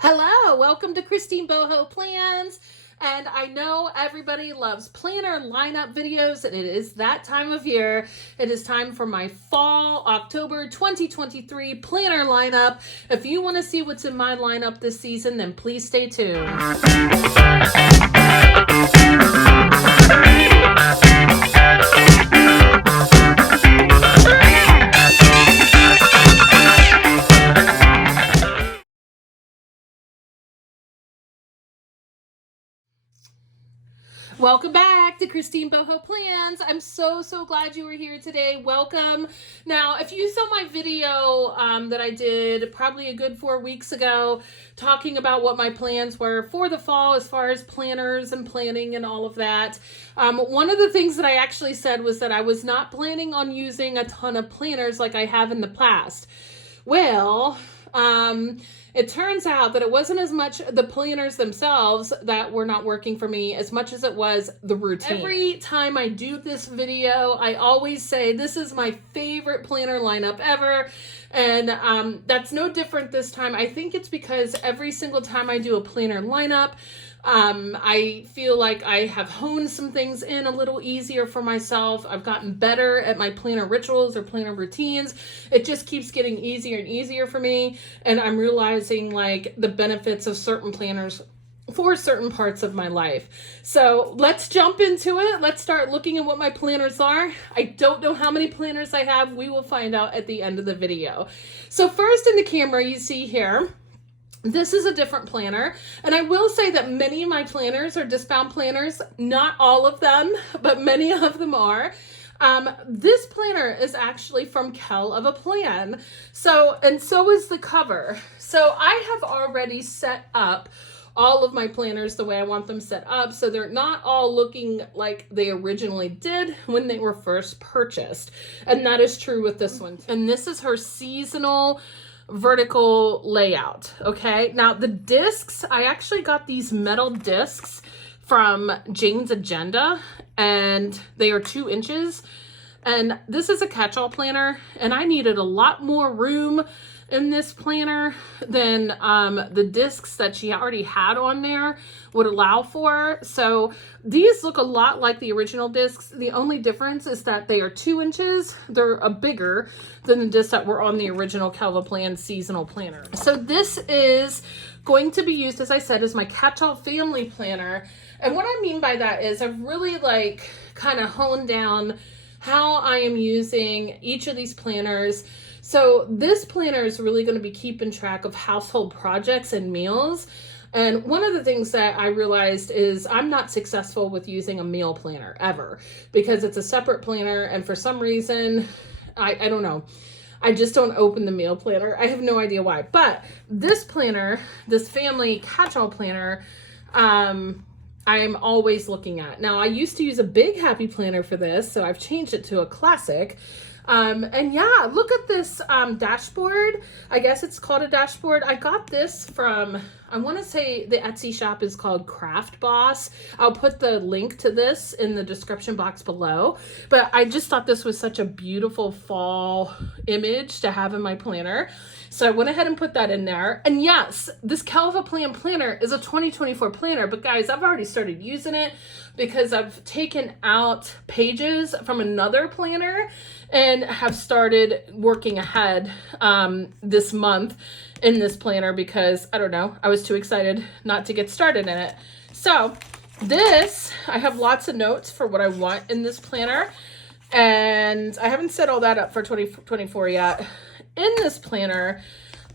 Hello, welcome to Christine Boho Plans. And I know everybody loves planner lineup videos, and it is that time of year. It is time for my fall October 2023 planner lineup. If you want to see what's in my lineup this season, then please stay tuned. Welcome back to Christine Boho Plans. I'm so glad you were here today. Welcome. Now, if you saw my video that I did probably a good 4 weeks ago, talking about what my plans were for the fall as far as planners and planning and all of that, one of the things that I actually said was that I was not planning on using a ton of planners like I have in the past. Well, it turns out that it wasn't as much the planners themselves that were not working for me as much as it was the routine. Every time I do this video, I always say this is my favorite planner lineup ever. And that's no different this time. I think it's because every single time I do a planner lineup, I feel like I have honed some things in a little easier for myself. I've gotten better at my planner rituals or planner routines. It just keeps getting easier and easier for me. And I'm realizing like the benefits of certain planners for certain parts of my life. So let's jump into it. Let's start looking at what my planners are. I don't know how many planners I have. We will find out at the end of the video. So first in the camera you see here, this is a different planner, and I will say that many of my planners are discbound planners. Not all of them, but many of them are. This planner is actually from KellofaPlan. So is the cover. So I have already set up all of my planners the way I want them set up, so they're not all looking like they originally did when they were first purchased. And that is true with this one. And this is her seasonal vertical layout. Okay, now the discs, I actually got these metal discs from Jane's Agenda, and they are 2 inches. And this is a catch-all planner, and I needed a lot more room in this planner than the discs that she already had on there would allow for. So these look a lot like the original discs. The only difference is that they are 2 inches. They're bigger than the discs that were on the original KellofaPlan seasonal planner. So this is going to be used, as I said, as my catch-all family planner. And what I mean by that is I've really like kind of honed down how I am using each of these planners. So this planner is really going to be keeping track of household projects and meals. And one of the things that I realized is I'm not successful with using a meal planner ever, because it's a separate planner, and for some reason, I don't know, I just don't open the meal planner. I have no idea why. But this planner, this family catch-all planner, I am always looking at. Now, I used to use a big happy planner for this, so I've changed it to a classic. And yeah, look at this dashboard. I guess it's called a dashboard. I got this from, I want to say the Etsy shop is called Craft Boss. I'll put the link to this in the description box below. But I just thought this was such a beautiful fall image to have in my planner. So I went ahead and put that in there. And yes, this KellofaPlan planner is a 2024 planner, but guys, I've already started using it because I've taken out pages from another planner and have started working ahead this month in this planner because, I don't know, I was too excited not to get started in it. So this, I have lots of notes for what I want in this planner, and I haven't set all that up for 2024 yet. In this planner,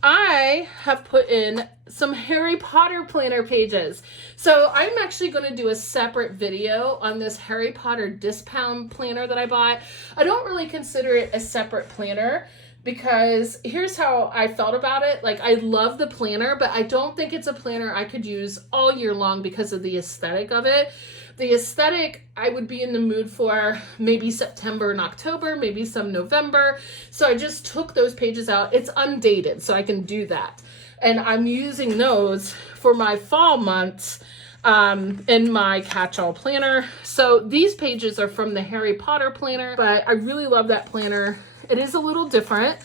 I have put in some Harry Potter planner pages. So I'm actually going to do a separate video on this Harry Potter discbound planner that I bought. I don't really consider it a separate planner because here's how I felt about it. Like, I love the planner, but I don't think it's a planner I could use all year long because of the aesthetic of it. The aesthetic, I would be in the mood for maybe September and October, maybe some November. So I just took those pages out. It's undated, so I can do that. And I'm using those for my fall months in my catch-all planner. So these pages are from the Harry Potter planner, but I really love that planner. It is a little different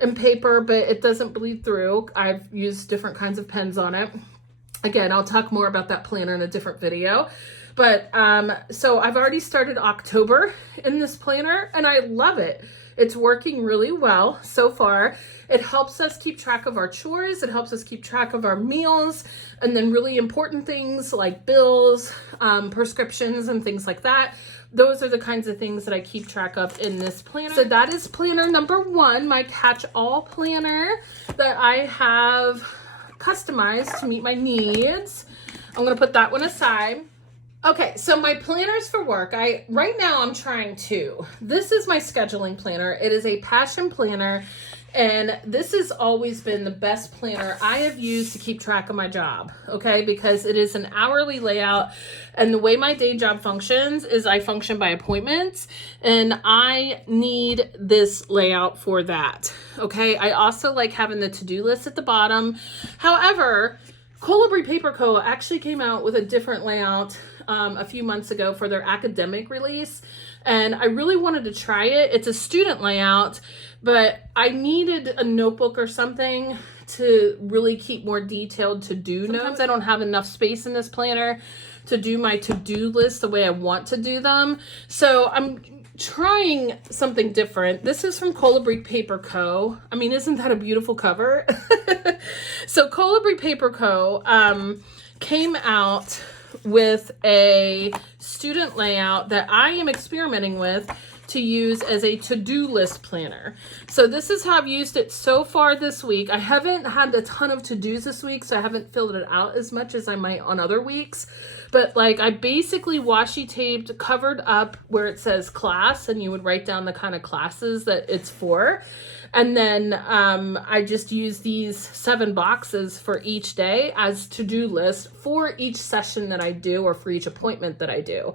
and paper, but it doesn't bleed through. I've used different kinds of pens on it. Again, I'll talk more about that planner in a different video. But so I've already started October in this planner and I love it. It's working really well so far. It helps us keep track of our chores. It helps us keep track of our meals, and then really important things like bills, prescriptions, and things like that. Those are the kinds of things that I keep track of in this planner. So that is planner number 1, my catch-all planner that I have customized to meet my needs. I'm gonna put that one aside. Okay, so my planners for work, right now I'm trying 2. This is my scheduling planner. It is a passion planner, and this has always been the best planner I have used to keep track of my job, okay? Because it is an hourly layout, and the way my day job functions is I function by appointments, and I need this layout for that, okay? I also like having the to-do list at the bottom. However, Colibri Paper Co. actually came out with a different layout a few months ago for their academic release, and I really wanted to try it. It's a student layout, but I needed a notebook or something to really keep more detailed to-do notes. Sometimes I don't have enough space in this planner to do my to-do list the way I want to do them, so I'm trying something different. This is from Colibri Paper Co. I mean, isn't that a beautiful cover? So Colibri Paper Co. Came out with a student layout that I am experimenting with to use as a to-do list planner. So this is how I've used it so far this week. I haven't had a ton of to-dos this week, so I haven't filled it out as much as I might on other weeks. But like, I basically washi taped, covered up where it says class, and you would write down the kind of classes that it's for. And then I just use these 7 boxes for each day as to-do list for each session that I do or for each appointment that I do.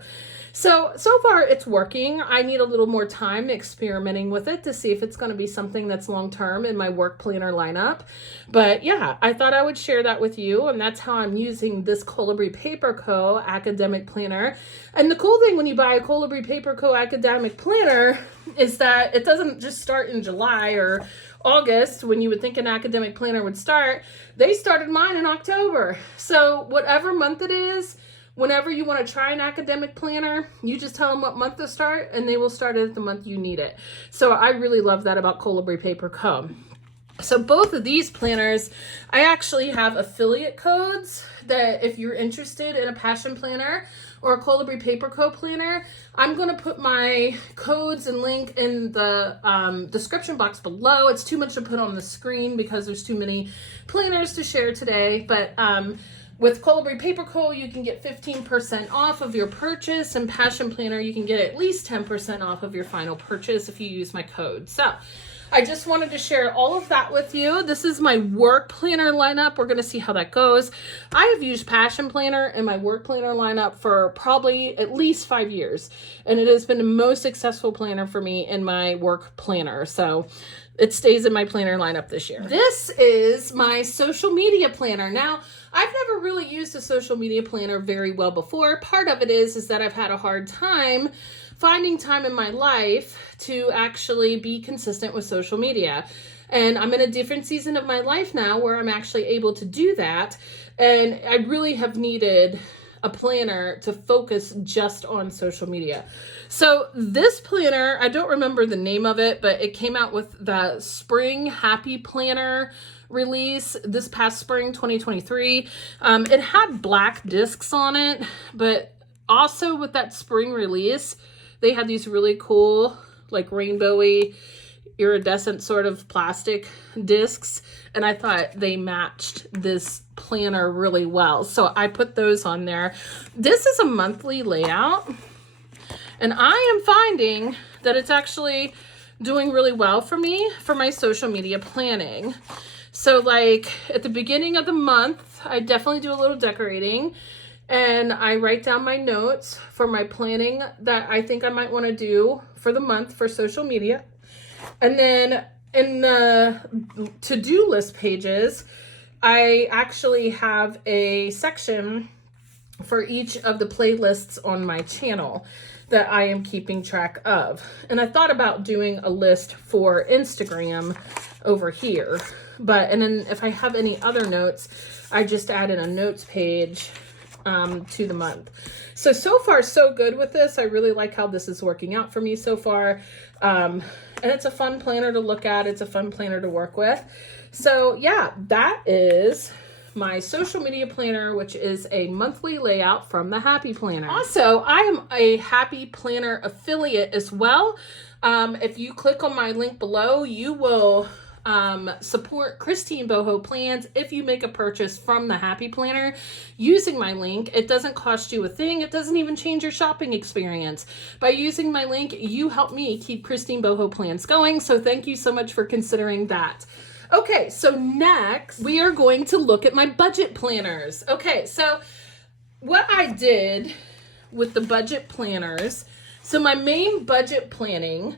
So far it's working. I need a little more time experimenting with it to see if it's going to be something that's long-term in my work planner lineup. But yeah, I thought I would share that with you, and that's how I'm using this Colibri Paper Co. academic planner. And the cool thing when you buy a Colibri Paper Co. academic planner is that it doesn't just start in July or August when you would think an academic planner would start. They started mine in October. So whatever month it is, whenever you want to try an academic planner, you just tell them what month to start and they will start it at the month you need it. So I really love that about Colibri Paper Co. So both of these planners, I actually have affiliate codes that if you're interested in a passion planner or a Colibri Paper Co. planner, I'm going to put my codes and link in the description box below. It's too much to put on the screen because there's too many planners to share today, but with Colibri Paper Co., you can get 15% off of your purchase, and Passion Planner, you can get at least 10% off of your final purchase if you use my code. So I just wanted to share all of that with you. This is my work planner lineup. We're going to see how that goes. I have used Passion Planner in my work planner lineup for probably at least 5 years, and it has been the most successful planner for me in my work planner. So it stays in my planner lineup this year. This is my social media planner. Now, I've never really used a social media planner very well before. Part of it is that I've had a hard time finding time in my life to actually be consistent with social media. And I'm in a different season of my life now where I'm actually able to do that. And I really have needed a planner to focus just on social media. So this planner, I don't remember the name of it, but it came out with the Spring Happy Planner release this past spring 2023. It had black discs on it, but also with that spring release, they had these really cool, like rainbowy, iridescent sort of plastic discs, and I thought they matched this planner really well. So I put those on there. This is a monthly layout, and I am finding that it's actually doing really well for me for my social media planning. So like at the beginning of the month, I definitely do a little decorating, and I write down my notes for my planning that I think I might want to do for the month for social media. And then in the to-do list pages, I actually have a section for each of the playlists on my channel. that I am keeping track of. And I thought about doing a list for Instagram over here, and then if I have any other notes, I just added a notes page to the month. So far so good with this. I really like how this is working out for me so far. And it's a fun planner to look at. It's a fun planner to work with. So yeah, that is my social media planner, which is a monthly layout from the Happy Planner. Also, I am a Happy Planner affiliate as well. If you click on my link below, you will support Christine Boho Plans if you make a purchase from the Happy Planner using my link. It doesn't cost you a thing. It doesn't even change your shopping experience. By using my link, you help me keep Christine Boho Plans going. So thank you so much for considering that. Okay, so next we are going to look at my budget planners. Okay, so what I did with the budget planners, so my main budget planning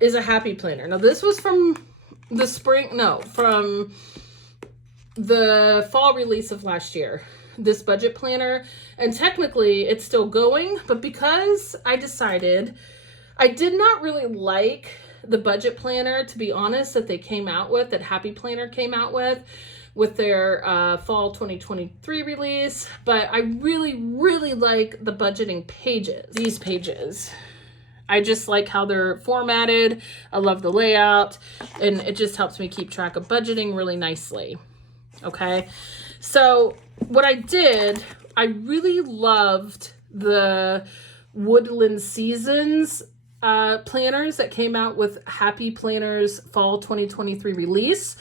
is a Happy Planner. Now this was from the from the fall release of last year, this budget planner, and technically it's still going, but because I decided I did not really like the budget planner, to be honest, that they came out with, that Happy Planner came out with their fall 2023 release, but I really like the budgeting pages, these pages. I just like how they're formatted. I love the layout, and it just helps me keep track of budgeting really nicely. Okay, so what I did, I really loved the Woodland Seasons planners that came out with Happy Planner's fall 2023 release.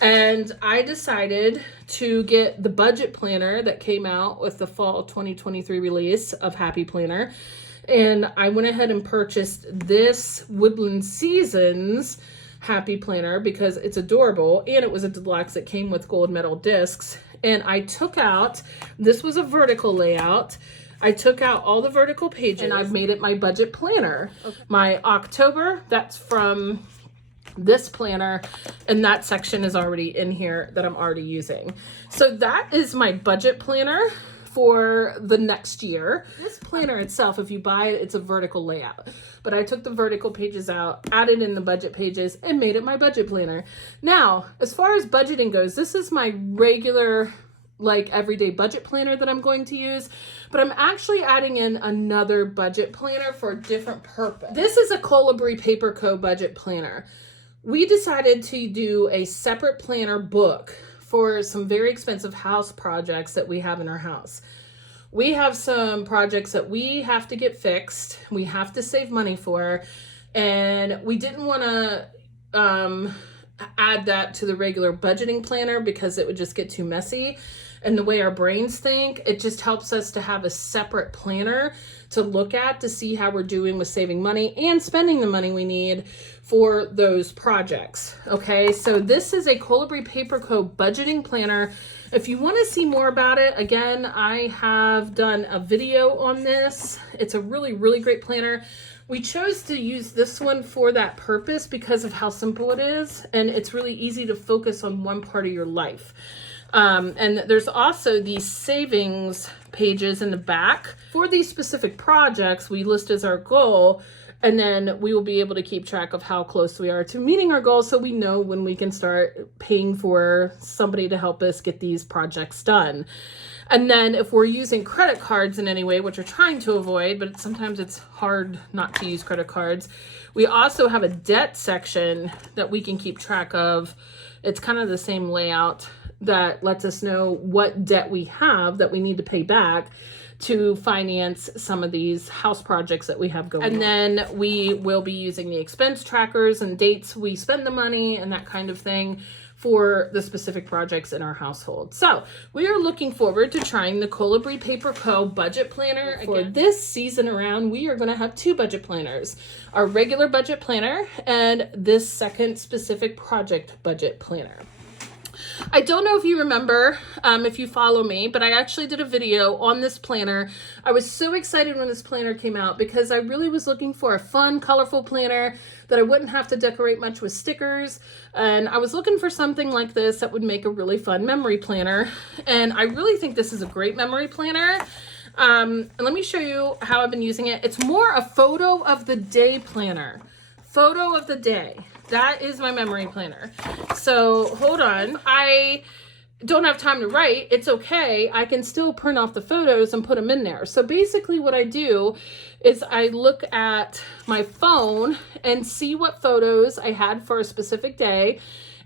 And I decided to get the budget planner that came out with the fall 2023 release of Happy Planner. And I went ahead and purchased this Woodland Seasons Happy Planner because it's adorable, and it was a deluxe. It came with gold medal discs. And I took out, this was a vertical layout. I took out all the vertical pages and I've made it my budget planner. Okay. My October, that's from this planner, and that section is already in here that I'm already using. So that is my budget planner for the next year. This planner itself, if you buy it, it's a vertical layout, but I took the vertical pages out, added in the budget pages, and made it my budget planner. Now, as far as budgeting goes, this is my regular, like, everyday budget planner that I'm going to use, but I'm actually adding in another budget planner for a different purpose. This is a Colibri Paper Co. budget planner. We decided to do a separate planner book for some very expensive house projects that we have in our house. We have some projects that we have to get fixed, we have to save money for, and we didn't want to add that to the regular budgeting planner because it would just get too messy. And the way our brains think, it just helps us to have a separate planner to look at to see how we're doing with saving money and spending the money we need for those projects. Okay, so this is a Colibri Paper Co. budgeting planner. If you want to see more about it, again, I have done a video on this. It's a really great planner. We chose to use this one for that purpose because of how simple it is, and it's really easy to focus on one part of your life. And there's also these savings pages in the back. For these specific projects, we list as our goal, and then we will be able to keep track of how close we are to meeting our goals, so we know when we can start paying for somebody to help us get these projects done. And then if we're using credit cards in any way, which we're trying to avoid, but sometimes it's hard not to use credit cards, we also have a debt section that we can keep track of. It's kind of the same layout that lets us know what debt we have that we need to pay back to finance some of these house projects that we have going on. And then we will be using the expense trackers and dates we spend the money and that kind of thing for the specific projects in our household. So we are looking forward to trying the Colibri Paper Co. budget planner. For this season around, we are going to have two budget planners, our regular budget planner and this second specific project budget planner. I don't know if you remember, if you follow me, but I actually did a video on this planner. I was so excited when this planner came out because I really was looking for a fun, colorful planner that I wouldn't have to decorate much with stickers. And I was looking for something like this that would make a really fun memory planner. And I really think this is a great memory planner. And let me show you how I've been using it. It's more a photo of the day planner. Photo of the day. That is my memory planner. So hold on. I don't have time to write. It's okay. I can still print off the photos and put them in there. So basically what I do is I look at my phone and see what photos I had for a specific day.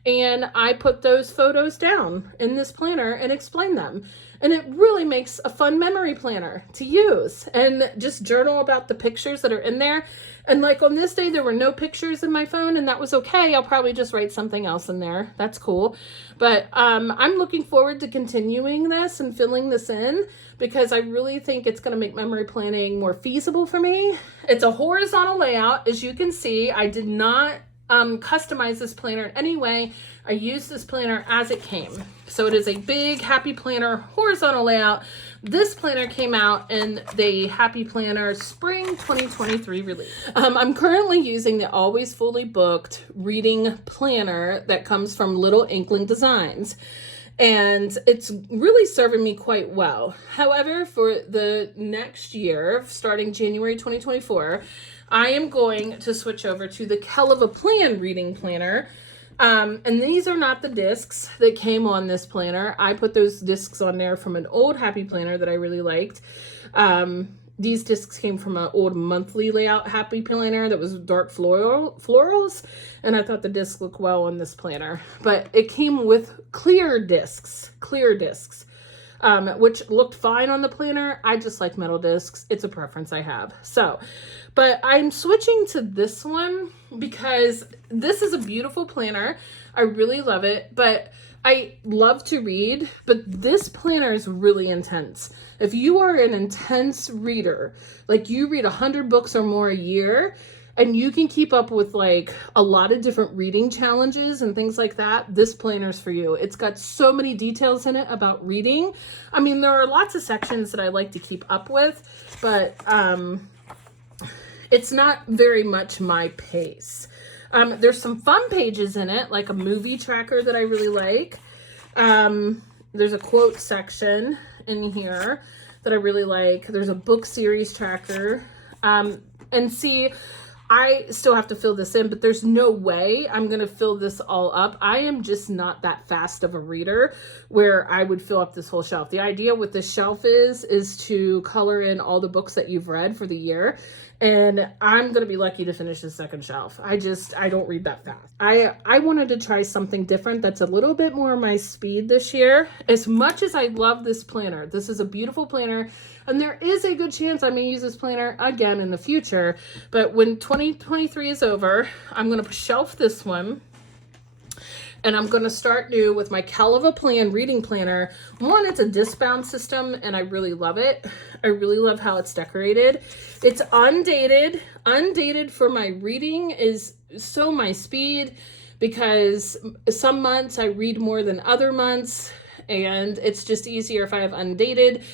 And I put those photos down in this planner and explain them. And it really makes a fun memory planner to use, and just journal about the pictures that are in there. And like on this day, there were no pictures in my phone, and that was okay. I'll probably just write something else in there. That's cool. But I'm looking forward to continuing this and filling this in, because I really think it's going to make memory planning more feasible for me. It's a horizontal layout. As you can see, I did not customize this planner in any way. I used this planner as it came. So it is a big Happy Planner horizontal layout. This planner came out in the Happy Planner Spring 2023 release. I'm currently using the Always Fully Booked reading planner that comes from Little Inkling Designs. And it's really serving me quite well. However, for the next year, starting January 2024, I am going to switch over to the KellofaPlan reading planner. And these are not the discs that came on this planner. I put those discs on there from an old Happy Planner that I really liked. These discs came from an old monthly layout Happy Planner that was dark florals. And I thought the disc looked well on this planner. But it came with clear discs, which looked fine on the planner. I just like metal discs. It's a preference I have. So, but I'm switching to this one because this is a beautiful planner. I really love it, but I love to read, but this planner is really intense. If you are an intense reader, like you read 100 books or more a year, and you can keep up with like a lot of different reading challenges and things like that, this planner's for you. It's got so many details in it about reading. I mean, there are lots of sections that I like to keep up with, but it's not very much my pace. There's some fun pages in it, like a movie tracker that I really like. There's a quote section in here that I really like. There's a book series tracker. And see, I still have to fill this in, but there's no way I'm going to fill this all up. I am just not that fast of a reader where I would fill up this whole shelf. The idea with this shelf is to color in all the books that you've read for the year. And I'm going to be lucky to finish the second shelf. I don't read that fast. I wanted to try something different that's a little bit more my speed this year. As much as I love this planner, this is a beautiful planner, and there is a good chance I may use this planner again in the future. But when 2023 is over, I'm going to shelf this one. And I'm going to start new with my KellofaPlan reading planner. One, it's a disc-bound system, and I really love it. I really love how it's decorated. It's undated. Undated for my reading is so my speed, because some months I read more than other months, and it's just easier if I have undated.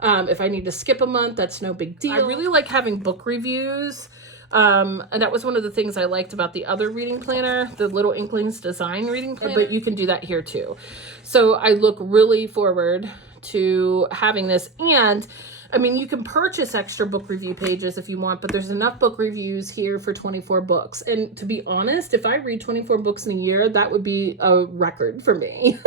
If I need to skip a month, that's no big deal. I really like having book reviews. And that was one of the things I liked about the other reading planner, the Little Inklings Design reading planner, but you can do that here too. So I look really forward to having this. And I mean, you can purchase extra book review pages if you want, but there's enough book reviews here for 24 books. And to be honest, if I read 24 books in a year, that would be a record for me.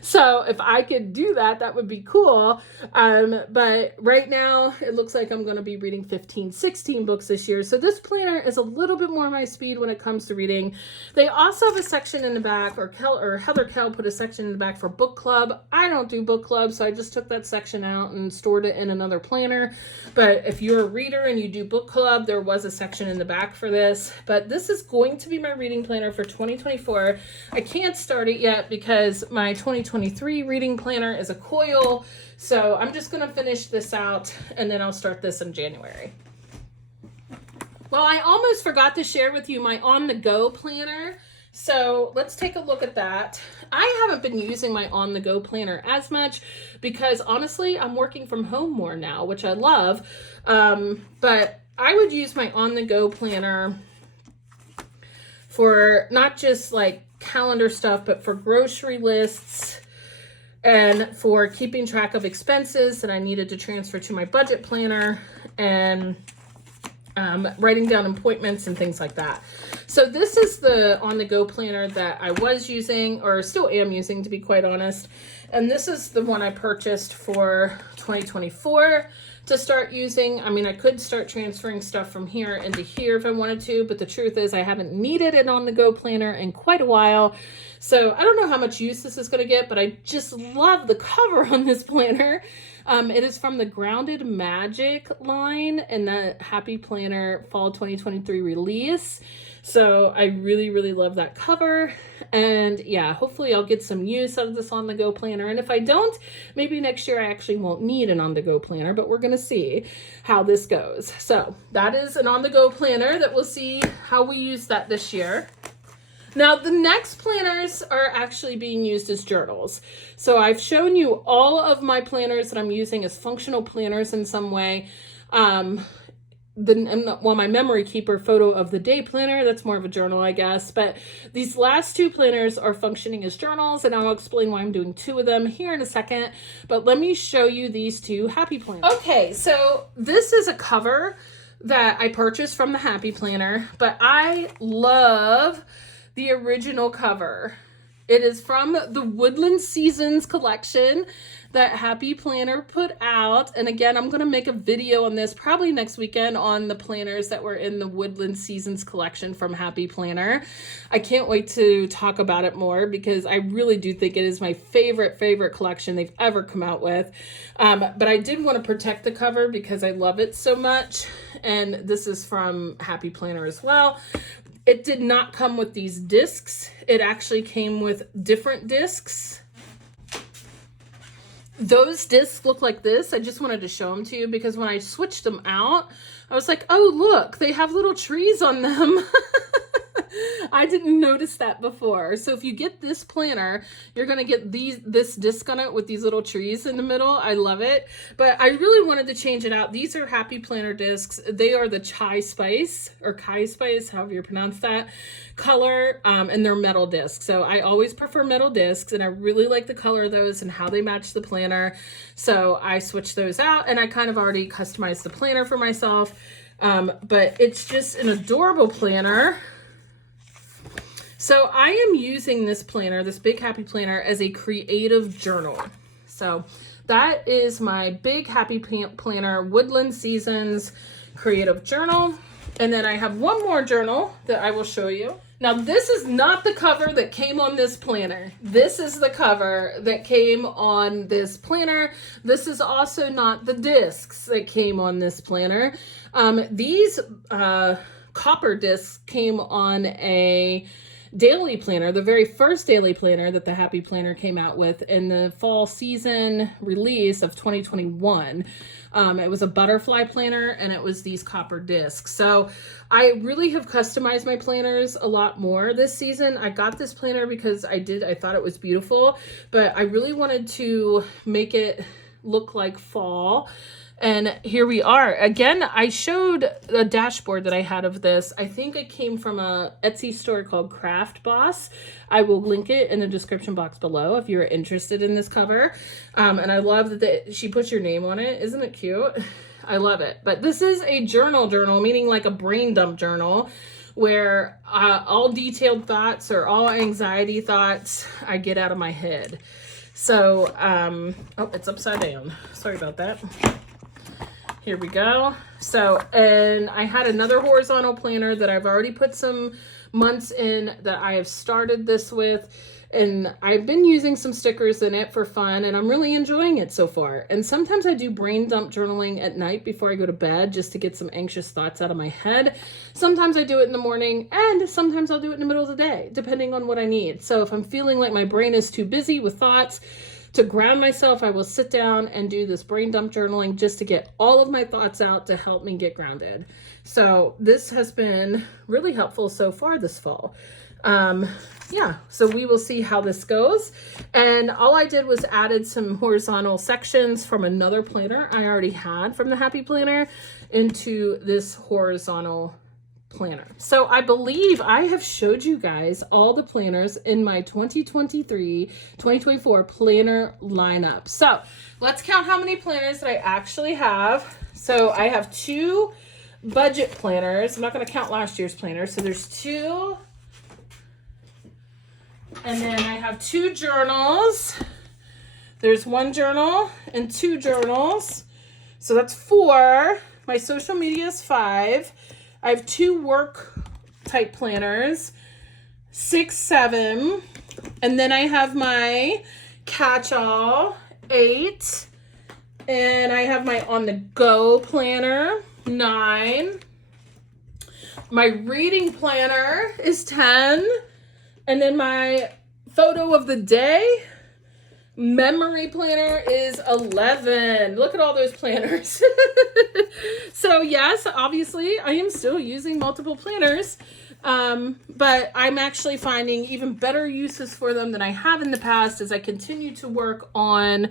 So if I could do that, that would be cool. But right now it looks like I'm going to be reading 15, 16 books this year. So this planner is a little bit more my speed when it comes to reading. They also have a section in the back, or Heather Kell put a section in the back for book club. I don't do book club, so I just took that section out and stored it in another planner. But if you're a reader and you do book club, there was a section in the back for this. But this is going to be my reading planner for 2024. I can't start it yet because my 2023 reading planner is a coil. So I'm just going to finish this out and then I'll start this in January. Well, I almost forgot to share with you my on-the-go planner. So let's take a look at that. I haven't been using my on-the-go planner as much because honestly, I'm working from home more now, which I love. But I would use my on-the-go planner for not just like calendar stuff, but for grocery lists, and for keeping track of expenses that I needed to transfer to my budget planner, and writing down appointments and things like that. So this is the on-the-go planner that I was using, or still am using, to be quite honest. And this is the one I purchased for 2024 to start using. I mean, I could start transferring stuff from here into here if I wanted to, but the truth is I haven't needed an on-the-go planner in quite a while. So I don't know how much use this is going to get, but I just love the cover on this planner. It is from the Grounded Magic line and the Happy Planner Fall 2023 release. So I really, really love that cover. And yeah, hopefully I'll get some use out of this on-the-go planner. And if I don't, maybe next year I actually won't need an on-the-go planner, but we're going to see how this goes. So that is an on-the-go planner that we'll see how we use that this year. Now, the next planners are actually being used as journals. So I've shown you all of my planners that I'm using as functional planners in some way. My memory keeper photo of the day planner, that's more of a journal, I guess. But these last two planners are functioning as journals, and I'll explain why I'm doing two of them here in a second. But let me show you these two Happy Planners. Okay, so this is a cover that I purchased from the Happy Planner, but I love the original cover. It is from the Woodland Seasons collection that Happy Planner put out. And again, I'm going to make a video on this probably next weekend on the planners that were in the Woodland Seasons collection from Happy Planner. I can't wait to talk about it more because I really do think it is my favorite collection they've ever come out with. But I did want to protect the cover because I love it so much. And this is from Happy Planner as well. It did not come with these discs. It actually came with different discs. Those discs look like this. I just wanted to show them to you because when I switched them out, I was like, oh, look, they have little trees on them. I didn't notice that before. So if you get this planner, you're going to get this disc on it with these little trees in the middle. I love it. But I really wanted to change it out. These are Happy Planner discs. They are the Chai Spice or Kai Spice, however you pronounce that color, and they're metal discs. So I always prefer metal discs, and I really like the color of those and how they match the planner. So I switched those out, and I kind of already customized the planner for myself. But it's just an adorable planner. So I am using this planner, this big Happy Planner, as a creative journal. So that is my big Happy Planner Woodland Seasons creative journal. And then I have one more journal that I will show you. Now, this is not the cover that came on this planner. This is the cover that came on this planner. This is also not the discs that came on this planner. These copper discs came on a daily planner, the very first daily planner that the Happy Planner came out with in the fall season release of 2021. It was a butterfly planner, and it was these copper discs. So I really have customized my planners a lot more this season. I got this planner because I thought it was beautiful, but I really wanted to make it look like fall. And here we are. Again, I showed a dashboard that I had of this. I think it came from a Etsy store called Craft Boss. I will link it in the description box below if you're interested in this cover. And I love that she puts your name on it. Isn't it cute? I love it. But this is a journal, meaning like a brain dump journal, where all detailed thoughts or all anxiety thoughts I get out of my head. So, oh, it's upside down. Sorry about that. Here we go. So, and I had another horizontal planner that I've already put some months in that I have started this with, and I've been using some stickers in it for fun, and I'm really enjoying it so far. And sometimes I do brain dump journaling at night before I go to bed just to get some anxious thoughts out of my head. Sometimes I do it in the morning, and sometimes I'll do it in the middle of the day, depending on what I need. So if I'm feeling like my brain is too busy with thoughts, to ground myself, I will sit down and do this brain dump journaling just to get all of my thoughts out to help me get grounded. So this has been really helpful so far this fall. Yeah, so we will see how this goes. And all I did was added some horizontal sections from another planner I already had from the Happy Planner into this horizontal planner. So I believe I have showed you guys all the planners in my 2023-2024 planner lineup. So let's count how many planners that I actually have. So I have 2 budget planners. I'm not going to count last year's planners. So there's 2. And then I have 2 journals. There's 1 journal and 2 journals. So that's 4. My social media is 5. I have 2 work type planners, 6, 7. And then I have my catch-all, 8. And I have my on-the-go planner, 9. My reading planner is 10. And then my photo of the day memory planner is 11. Look at all those planners. So yes, obviously I am still using multiple planners, but I'm actually finding even better uses for them than I have in the past as I continue to work on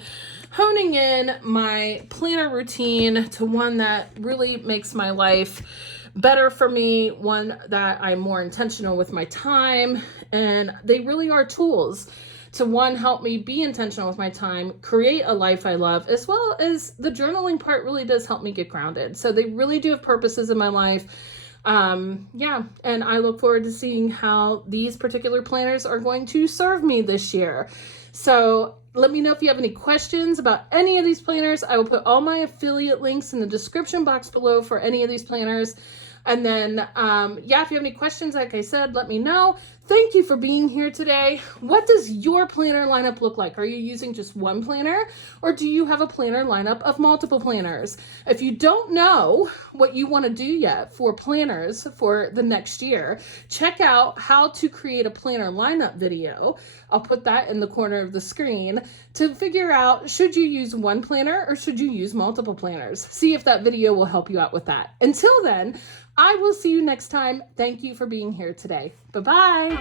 honing in my planner routine to one that really makes my life better for me, one that I'm more intentional with my time, and they really are tools to, one, help me be intentional with my time, create a life I love, as well as the journaling part really does help me get grounded. So they really do have purposes in my life. Yeah, and I look forward to seeing how these particular planners are going to serve me this year. So let me know if you have any questions about any of these planners. I will put all my affiliate links in the description box below for any of these planners. And then, yeah, if you have any questions, like I said, let me know. Thank you for being here today. What does your planner lineup look like? Are you using just one planner, or do you have a planner lineup of multiple planners? If you don't know what you want to do yet for planners for the next year, check out how to create a planner lineup video. I'll put that in the corner of the screen to figure out, should you use one planner or should you use multiple planners? See if that video will help you out with that. Until then, I will see you next time. Thank you for being here today. Bye-bye.